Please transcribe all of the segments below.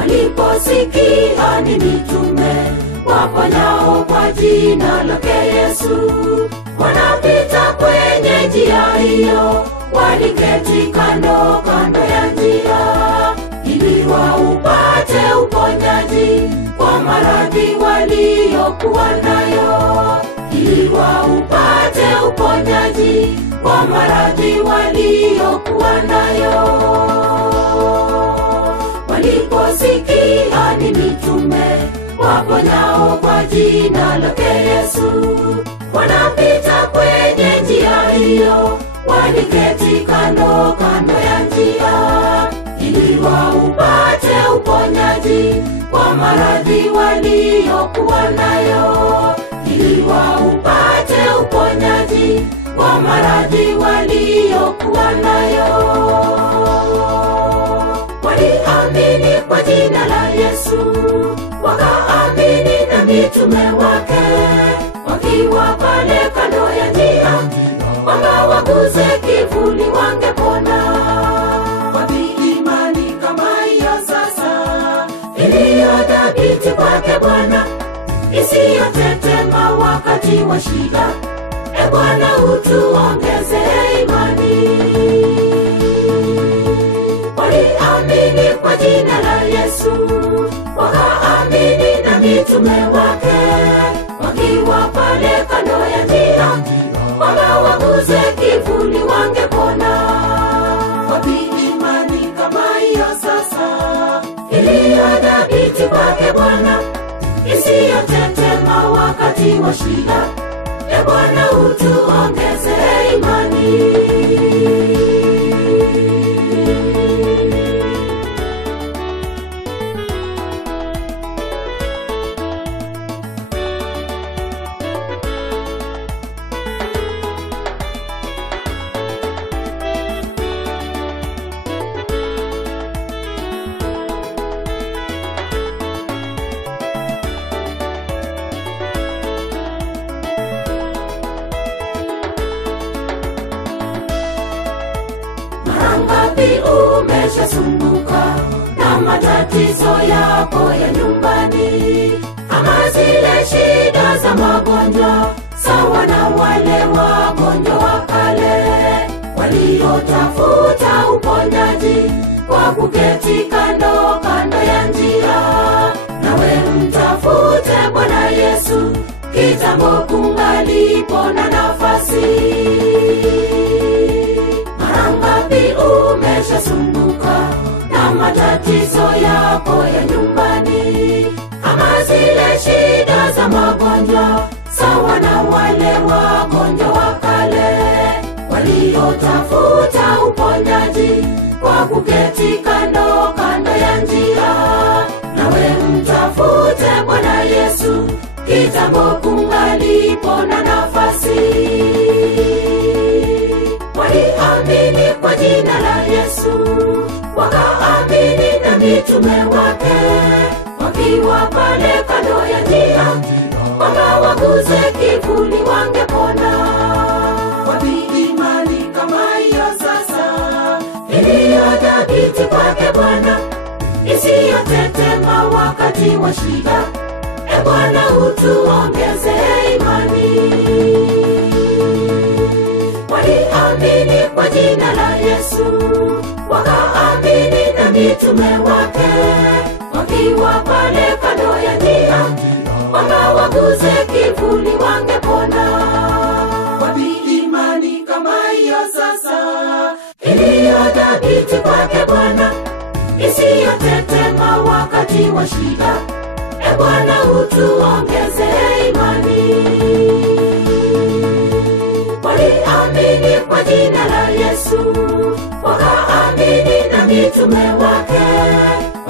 Waliposikia ni mitume waponyao kwa jina lake Yesu, wanapita kwenye njia hiyo, waliketi kando kando ya njia, ili waupate uponyaji kwa maradhi waliokuwa nayo, ili waupate uponyaji kwa maradhi waliokuwa nayo. Waliposikia ni mitume waponyao kwa jina lake Yesu, wanapita kwenye njia hiyo, waliketi kando kando ya njia, ili waupate uponyaji kwa maradhi waliokuwa nayo, ili waupate uponyaji kwa maradhi waliokuwa nayo. Waliamini kwa jina la Yesu, wakaamini na mitume wake, wakiwa pale kando ya njia, kwamba waguze kivuli wangepona. Wapi imani kama hiyo sasa, iliyodhabiti kwake Bwana, isiyotetema wakati wa shida? E Bwana, utuongeze imani. Waliamini kwa jina la Yesu, wakaamini na mitume wake, wakiwa pale kando ya njia, kwamba waguze kivuli wangepona. Wapi imani kama hiyo sasa, iliyodhabiti kwake Bwana, isiyotetema wakati wa shida? E Bwana, utuongeze imani. Ngapi umeshasumbuka na matatizo yako ya nyumbani, ama zile shida za magonjwa, sawa na wale wagonjwa wa kale waliotafuta uponyaji kwa kuketi kando kando ya njia. Nawe mtafute Bwana Yesu kitambo kungalipo na nafasi. Umeshasumbuka na matatizo yako ya nyumbani, ama zile shida za magonjwa, sawa na wale wagonjwa wa kale waliotafuta uponyaji kwa kuketi kando kando ya njia. Nawe mtafute Bwana Yesu kitambo kungalipo na nafasi. Waliamini kwa jina la Yesu, wakaamini na mitume wake, wakiwa pale kando ya njia, kwamba waguze kivuli wangepona. Wapi imani kama hiyo sasa, iliyodhabiti kwake Bwana, isiyotetema wakati wa shida? E Bwana, utuongeze imani. Waliamini kwa jina la Yesu, wakaamini na mitume wake, wakiwa pale kando ya njia, kwamba waguze kivuli wangepona. Wapi imani kama hiyo sasa, iliyodhabiti kwake Bwana, isiyotetema wakati wa shida? E Bwana, utuongeze imani. Waliamini kwa jina la Yesu, wakaamini na mitume wake,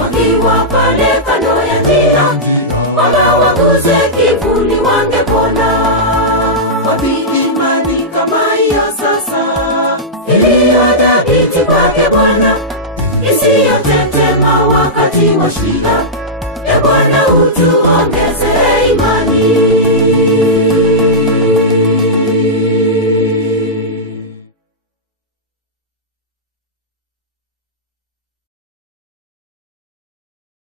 wakiwa pale kando ya njia, kwamba waguze kivuli wangepona. Wapi imani kama hiyo sasa, iliyodhabiti kwake Bwana, isiyotetema wakati wa shida? E Bwana, utuongeze imani.